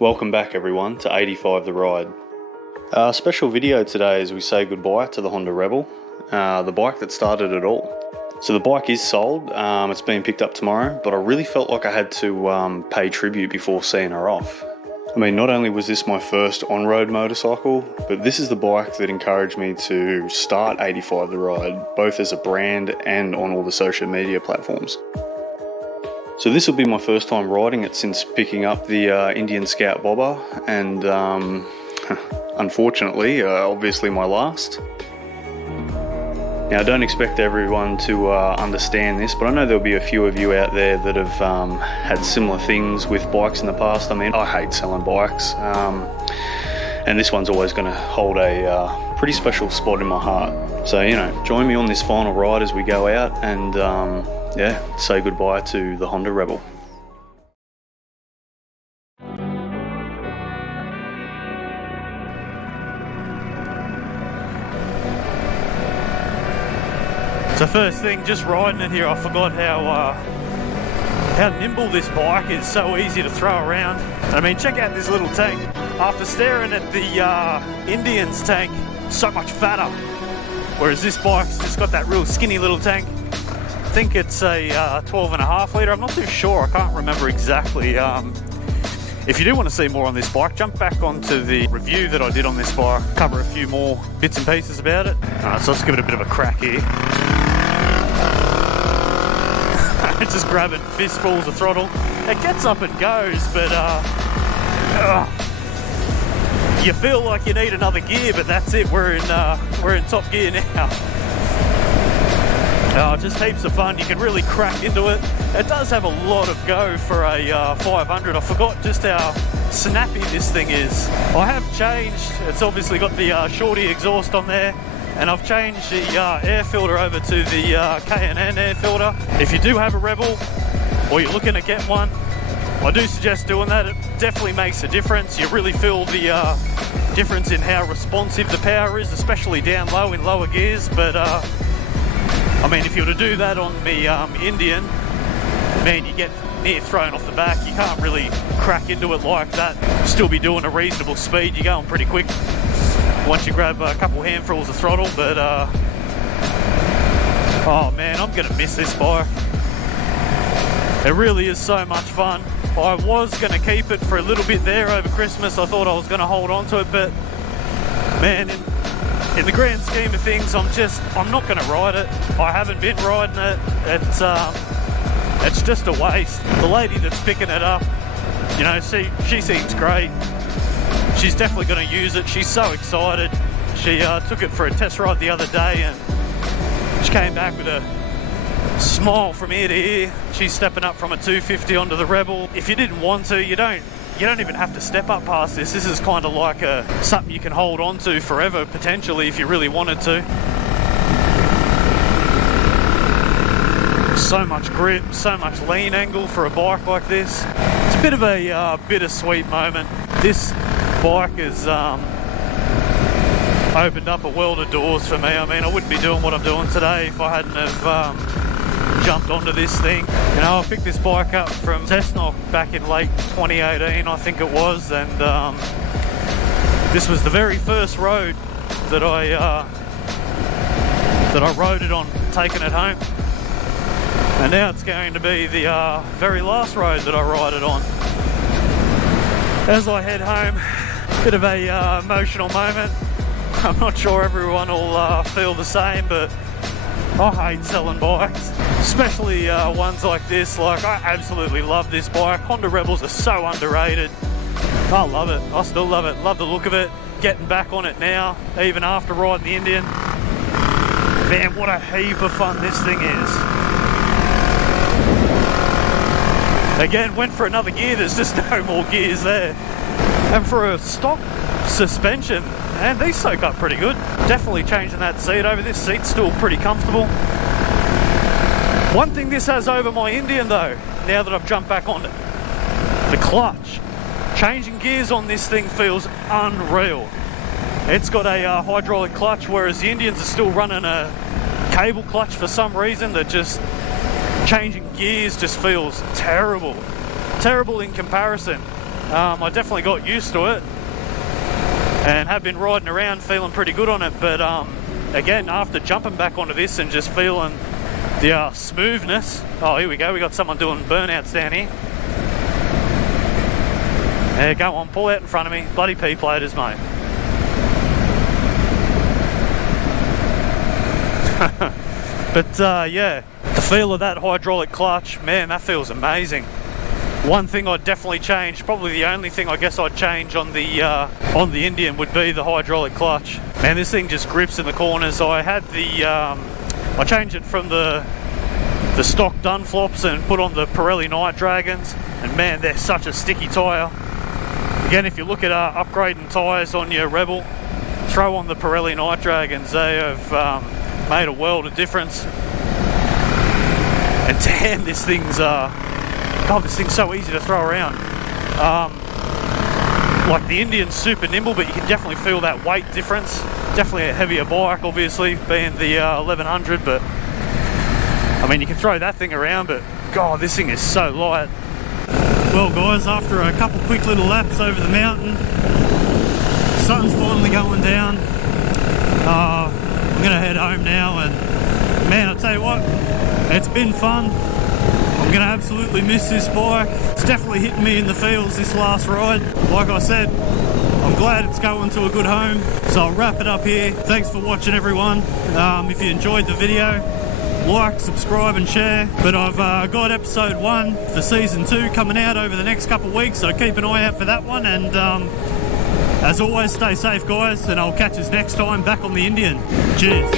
Welcome back everyone to 85 The Ride. Special video today as we say goodbye to the Honda Rebel, the bike that started it all. So the bike is sold, it's being picked up tomorrow, but I really felt like I had to pay tribute before seeing her off. I mean, not only was this my first on-road motorcycle, but this is the bike that encouraged me to start 85 The Ride, both as a brand and on all the social media platforms. So this will be my first time riding it since picking up the Indian Scout Bobber, and unfortunately, obviously my last. Now I don't expect everyone to understand this, but I know there'll be a few of you out there that have had similar things with bikes in the past. I mean, I hate selling bikes, and this one's always going to hold a pretty special spot in my heart. So, you know, join me on this final ride as we go out and yeah, say goodbye to the Honda Rebel. So first thing, just riding it here, I forgot how nimble this bike is, so easy to throw around. I mean, check out this little tank. After staring at the Indian's tank, so much fatter. Whereas this bike's just got that real skinny little tank. I think it's a 12.5 litre, I'm not too sure, I can't remember exactly. If you do want to see more on this bike, jump back onto the review that I did on this bike, cover a few more bits and pieces about it. So let's give it a bit of a crack here. Just grabbing fistfuls of throttle. It gets up and goes, but you feel like you need another gear, but that's it, we're in top gear now. Just heaps of fun, you can really crack into it. It does have a lot of go for a 500. I forgot just how snappy this thing is. I have changed, it's obviously got the shorty exhaust on there, and I've changed the air filter over to the K&N air filter. If you do have a Rebel, or you're looking to get one, I do suggest doing that. It definitely makes a difference. You really feel the difference in how responsive the power is, especially down low in lower gears. But I mean, if you were to do that on the Indian, man, you get near thrown off the back. You can't really crack into it like that. Still be doing a reasonable speed. You're going pretty quick once you grab a couple handfuls of throttle. But oh man, I'm gonna miss this bike. It really is so much fun. I was gonna keep it for a little bit there over Christmas. I thought I was gonna hold on to it, but man, in the grand scheme of things, I'm not gonna ride it. I haven't been riding it. It's just a waste. The lady that's picking it up, you know, she seems great. She's definitely going to use it. She's so excited. She took it for a test ride the other day and she came back with a smile from ear to ear. She's stepping up from a 250 onto the Rebel. If you didn't want to, you don't even have to step up past this. This is kind of like something you can hold on to forever, potentially, if you really wanted to. So much grip, so much lean angle for a bike like this. It's a bit of a bittersweet moment. This bike has opened up a world of doors for me. I mean, I wouldn't be doing what I'm doing today if I hadn't have jumped onto this thing. You know, I picked this bike up from Cessnock back in late 2018, I think it was, and this was the very first road that I rode it on, taking it home. And now it's going to be the very last road that I ride it on. As I head home, bit of a emotional moment. I'm not sure everyone will feel the same, but I hate selling bikes, especially ones like this. Like, I absolutely love this bike. Honda Rebels are so underrated. I love it. I still love it. Love the look of it. Getting back on it now, even after riding the Indian. Man, what a heap of fun this thing is. Again, went for another gear, there's just no more gears there. And for a stock suspension, and these soak up pretty good. Definitely changing that seat over. This seat's still pretty comfortable. One thing this has over my Indian though, now that I've jumped back on it, the clutch. Changing gears on this thing feels unreal. It's got a hydraulic clutch, whereas the Indians are still running a cable clutch for some reason. That just changing gears just feels terrible in comparison. I definitely got used to it and have been riding around feeling pretty good on it, but again, after jumping back onto this and just feeling the smoothness. Oh, here we go, we got someone doing burnouts down here. Yeah, go on, pull out in front of me. Bloody P-platers, mate. But yeah, the feel of that hydraulic clutch, man, that feels amazing. One thing I'd definitely change, probably the only thing I guess I'd change on the Indian would be the hydraulic clutch. Man, this thing just grips in the corners. I had the, I changed it from the stock Dunflops and put on the Pirelli Night Dragons, and man, they're such a sticky tyre. Again, if you look at upgrading tyres on your Rebel, throw on the Pirelli Night Dragons. They have made a world of difference. And damn, this thing's God, this thing's so easy to throw around. Like the Indian's super nimble, but you can definitely feel that weight difference. Definitely a heavier bike, obviously, being the 1100, but I mean, you can throw that thing around, but God, this thing is so light. Well guys, after a couple quick little laps over the mountain, sun's finally going down. I'm gonna head home now, and man, I'll tell you what, it's been fun. I'm gonna absolutely miss this bike. It's definitely hitting me in the feels this last ride. Like I said, I'm glad it's going to a good home. So I'll wrap it up here. Thanks for watching, everyone. If you enjoyed the video, like, subscribe and share. But I've got episode 1 for season 2 coming out over the next couple of weeks, so keep an eye out for that one. And as always, stay safe guys, and I'll catch us next time back on the Indian. Cheers.